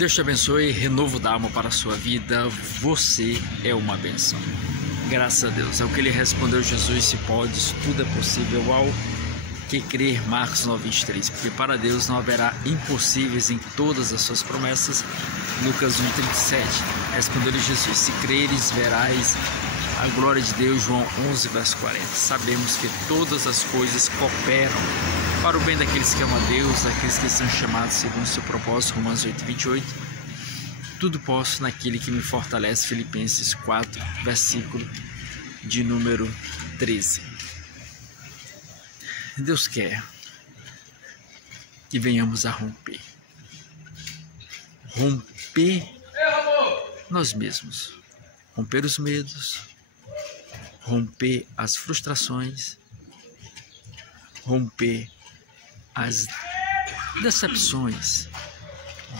Deus te abençoe, renovo da alma para a sua vida, você é uma bênção. Graças a Deus, é o que ele respondeu Jesus, se podes, tudo é possível ao que crer, Marcos 9:23, porque para Deus não haverá impossíveis em todas as suas promessas, Lucas 1:37, respondeu-lhe Jesus, se creres, verás a glória de Deus, João 11:40, sabemos que todas as coisas cooperam para o bem daqueles que amam a Deus, daqueles que são chamados segundo o seu propósito, Romanos 8:28, tudo posso naquele que me fortalece, Filipenses 4, versículo de número 13. Deus quer que venhamos a romper nós mesmos, romper os medos, romper as frustrações, romper as decepções,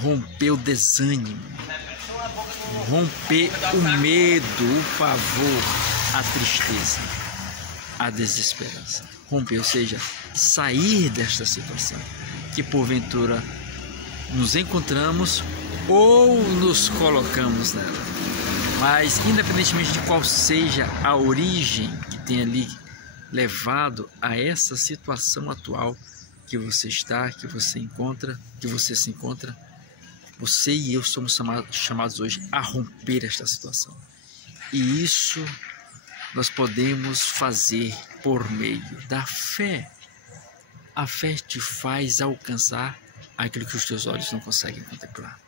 romper o desânimo, romper o medo, o pavor, a tristeza, a desesperança. Romper, ou seja, sair desta situação que porventura nos encontramos ou nos colocamos nela. Mas independentemente de qual seja a origem que tenha ali levado a essa situação atual que você está, que você se encontra, você e eu somos chamados hoje a romper esta situação. E isso nós podemos fazer por meio da fé. A fé te faz alcançar aquilo que os teus olhos não conseguem contemplar.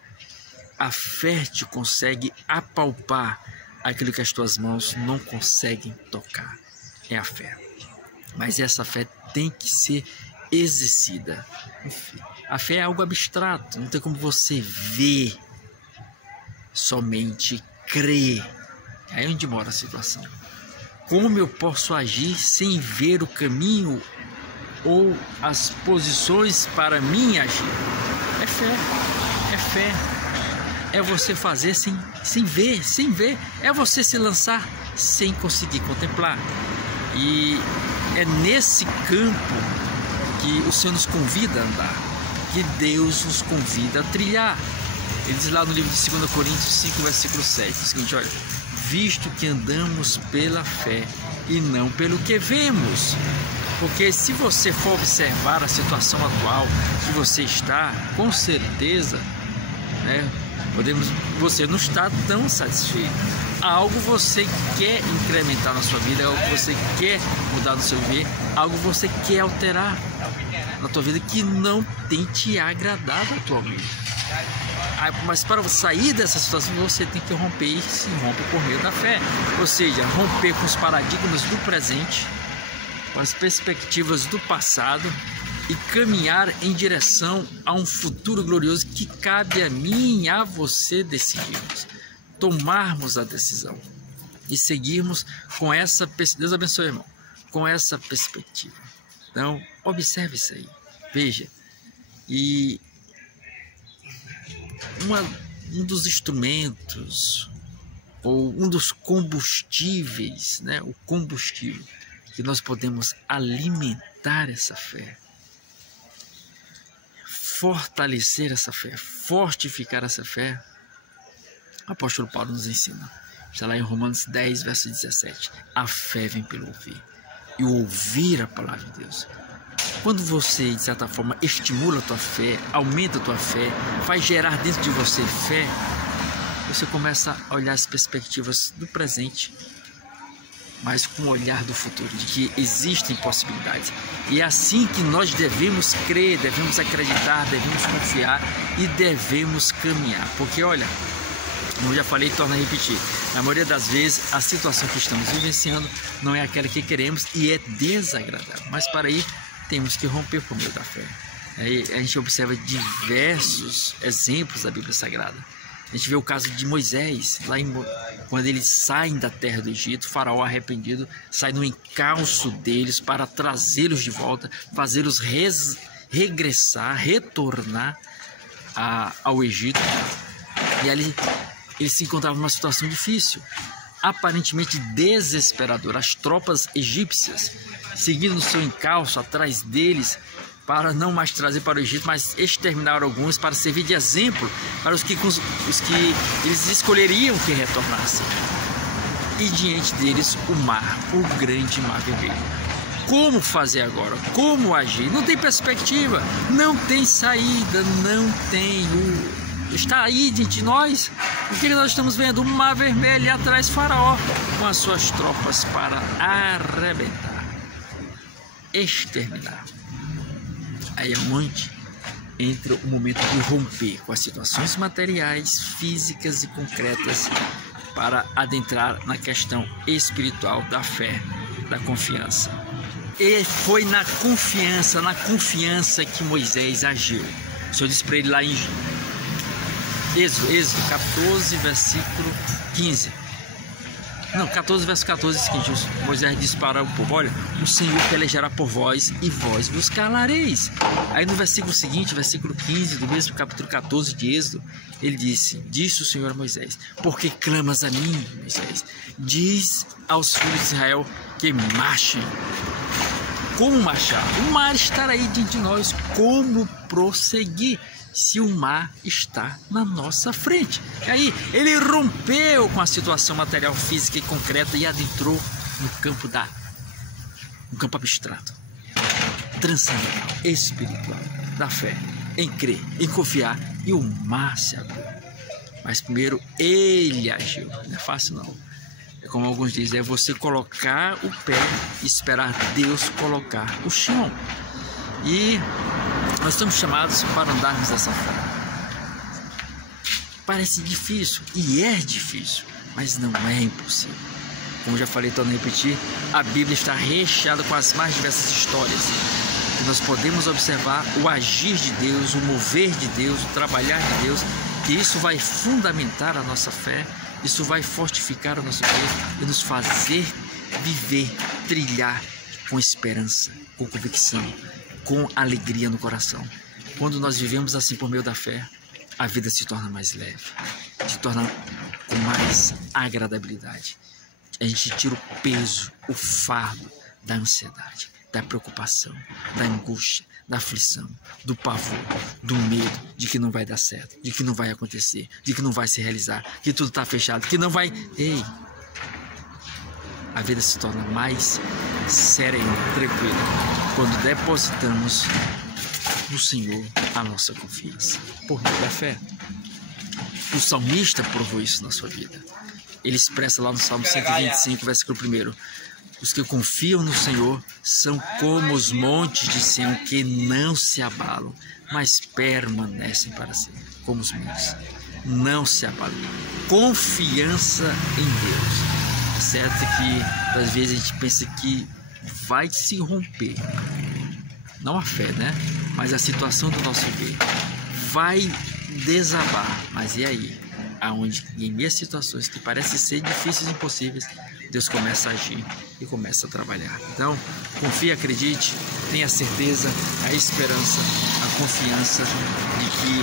A fé te consegue apalpar aquilo que as tuas mãos não conseguem tocar. É a fé. Mas essa fé tem que ser exercida. A fé é algo abstrato, não tem como você ver, somente crer. É onde mora a situação. Como eu posso agir sem ver o caminho ou as posições para mim agir? É fé, é fé. É você fazer sem ver. É você se lançar sem conseguir contemplar. E é nesse campo que o Senhor nos convida a andar, que Deus nos convida a trilhar. Ele diz lá no livro de 2 Coríntios 5, versículo 7, o seguinte, olha, visto que andamos pela fé e não pelo que vemos. Porque se você for observar a situação atual que você está, com certeza, você não está tão satisfeito. Algo você quer incrementar na sua vida, algo que você quer mudar no seu viver, algo que você quer alterar na tua vida que não tem te agradado atualmente. Mas para sair dessa situação você tem que romper e se rompe por meio da fé. Ou seja, romper com os paradigmas do presente, com as perspectivas do passado e caminhar em direção a um futuro glorioso que cabe a mim e a você decidirmos, tomarmos a decisão e seguirmos com essa perspectiva. Deus abençoe, irmão, com essa perspectiva. Então, observe isso aí, veja. E um dos instrumentos ou um dos combustíveis, o combustível que nós podemos alimentar essa fé, fortalecer essa fé, fortificar essa fé, o apóstolo Paulo nos ensina. Está lá em Romanos 10, verso 17. A fé vem pelo ouvir, e o ouvir a palavra de Deus. Quando você, de certa forma, estimula a tua fé, aumenta a tua fé, faz gerar dentro de você fé, você começa a olhar as perspectivas do presente, mas com o olhar do futuro, de que existem possibilidades. E é assim que nós devemos crer, devemos acreditar, devemos confiar e devemos caminhar. Porque, olha, como eu já falei, torno a repetir, na maioria das vezes a situação que estamos vivenciando não é aquela que queremos e é desagradável. Mas para ir, temos que romper por meio da fé. Aí a gente observa diversos exemplos da Bíblia Sagrada. A gente vê o caso de Moisés, quando eles saem da terra do Egito, o faraó arrependido sai no encalço deles para trazê-los de volta, fazê-los regressar, retornar ao Egito. E ali eles se encontravam numa situação difícil, aparentemente desesperadora. As tropas egípcias, seguindo o seu encalço atrás deles, para não mais trazer para o Egito, mas exterminar alguns para servir de exemplo para os que eles escolheriam que retornassem. E diante deles o mar, o grande mar vermelho. Como fazer agora? Como agir? Não tem perspectiva, não tem saída, não tem. Está aí diante de nós o que nós estamos vendo, o mar vermelho, e atrás Faraó com as suas tropas para arrebentar, exterminar. Aí é onde entra o momento de romper com as situações materiais, físicas e concretas para adentrar na questão espiritual da fé, da confiança. E foi na confiança que Moisés agiu. O Senhor disse para ele lá em Êxodo 14, versículo 15. Não, 14, verso 14, seguinte, Moisés disse para o povo: olha, o Senhor pelejará por vós e vós vos calareis. Aí no versículo seguinte, versículo 15 do mesmo capítulo 14 de Êxodo, ele disse o Senhor a Moisés: porque clamas a mim, Moisés? Diz aos filhos de Israel que marchem. Como marchar? O mar estará aí diante de nós. Como prosseguir se o mar está na nossa frente? E aí ele rompeu com a situação material, física e concreta e adentrou no campo abstrato, transcendental, espiritual, da fé, em crer, em confiar, e o mar se abriu. Mas primeiro ele agiu. Não é fácil não. É como alguns dizem, é você colocar o pé e esperar Deus colocar o chão. E nós estamos chamados para andarmos dessa forma. Parece difícil, e é difícil, mas não é impossível. Como já falei, torno a repetir, a Bíblia está recheada com as mais diversas histórias. E nós podemos observar o agir de Deus, o mover de Deus, o trabalhar de Deus, que isso vai fundamentar a nossa fé, isso vai fortificar o nosso fé e nos fazer viver, trilhar com esperança, com convicção, com alegria no coração. Quando nós vivemos assim por meio da fé, a vida se torna mais leve, se torna com mais agradabilidade. A gente tira o peso, o fardo da ansiedade, da preocupação, da angústia, da aflição, do pavor, do medo de que não vai dar certo, de que não vai acontecer, de que não vai se realizar, que tudo está fechado, que não vai... Ei! A vida se torna mais serena, tranquila, quando depositamos no Senhor a nossa confiança, por meio da fé. O salmista provou isso na sua vida. Ele expressa lá no Salmo 125, versículo 1: os que confiam no Senhor são como os montes de Sião, que não se abalam, mas permanecem para sempre. Como os montes, não se abalam. Confiança em Deus. É certo que às vezes a gente pensa que vai se romper, não a fé, né? Mas a situação do nosso viver vai desabar. Mas e aí? Aonde em meio a situações que parecem ser difíceis e impossíveis, Deus começa a agir e começa a trabalhar. Então, confie, acredite, tenha certeza, a esperança, a confiança de que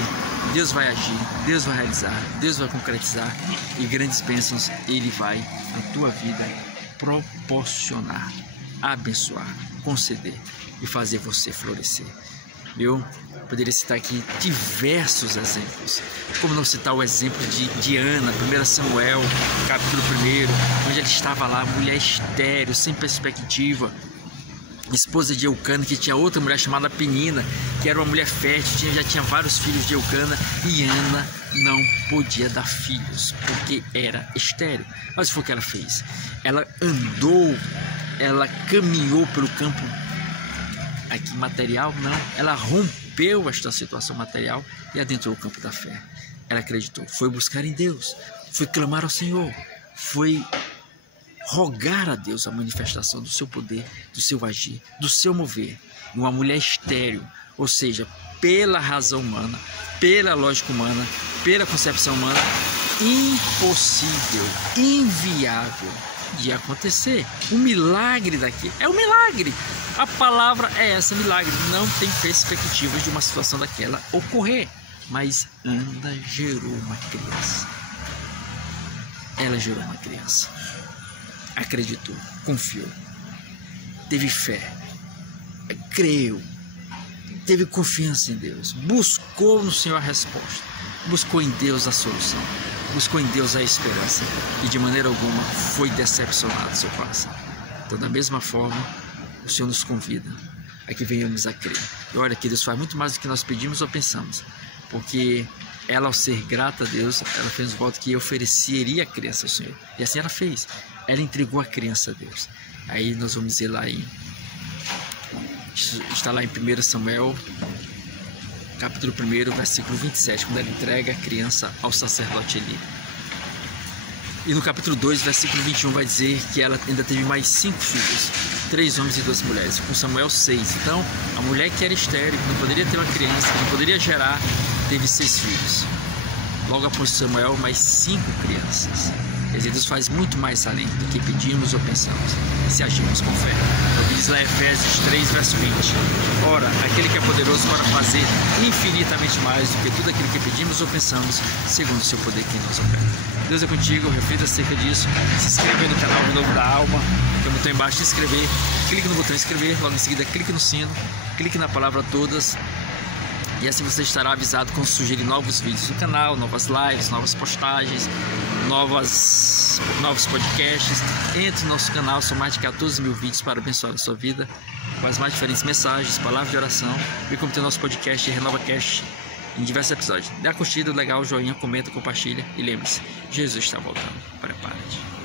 Deus vai agir, Deus vai realizar, Deus vai concretizar, e grandes bênçãos Ele vai na tua vida proporcionar, abençoar, conceder e fazer você florescer. Eu poderia citar aqui diversos exemplos. Como não citar o exemplo de Ana, 1 Samuel, capítulo 1, onde ela estava lá, mulher estéril, sem perspectiva, esposa de Eucana, que tinha outra mulher chamada Penina, que era uma mulher fértil, já tinha vários filhos de Eucana, e Ana não podia dar filhos, porque era estéril. Mas foi o que ela fez. Ela andou, ela caminhou pelo campo aqui material, não, ela rompeu esta situação material e adentrou o campo da fé. Ela acreditou, foi buscar em Deus, foi clamar ao Senhor, foi rogar a Deus a manifestação do seu poder, do seu agir, do seu mover. Uma mulher estéril, ou seja, pela razão humana, pela lógica humana, pela concepção humana, impossível, inviável de acontecer. O milagre daqui é um milagre. A palavra é essa, milagre. Não tem perspectiva de uma situação daquela ocorrer. Mas Ana gerou uma criança. Ela gerou uma criança. Acreditou, confiou, teve fé, creu, teve confiança em Deus, buscou no Senhor a resposta, buscou em Deus a solução, buscou em Deus a esperança e de maneira alguma foi decepcionado seu coração. Então, da mesma forma, o Senhor nos convida a que venhamos a crer. E olha que Deus faz muito mais do que nós pedimos ou pensamos, porque ela, ao ser grata a Deus, ela fez um voto que ofereceria a criança ao Senhor. E assim ela fez. Ela entregou a criança a Deus. Aí nós vamos dizer lá está lá em 1 Samuel, capítulo 1, versículo 27, quando ela entrega a criança ao sacerdote Eli. E no capítulo 2, versículo 21, vai dizer que ela ainda teve mais 5 filhos, 3 homens e 2 mulheres, com Samuel 6. Então, a mulher que era estéril, que não poderia ter uma criança, que não poderia gerar, teve 6 filhos. Logo após Samuel, mais 5 crianças. Quer dizer, Deus faz muito mais além do que pedimos ou pensamos, se agimos com fé. Como diz lá em Efésios 3, verso 20. Ora, aquele que é poderoso para fazer infinitamente mais do que tudo aquilo que pedimos ou pensamos, segundo o seu poder que nos opera. Deus é contigo, reflita acerca disso. Se inscreve no canal Renovo da Alma, tem o botão embaixo de inscrever. Clique no botão inscrever, logo em seguida clique no sino, clique na palavra todas. E assim você estará avisado quando surgirem novos vídeos do canal, novas lives, novas postagens, novos podcasts. Entre no nosso canal, são mais de 14 mil vídeos para abençoar a sua vida, com as mais diferentes mensagens, palavras de oração, e como tem o nosso podcast RenovaCast em diversos episódios. Dê a curtida, legal, joinha, comenta, compartilha e lembre-se, Jesus está voltando. Prepare-te.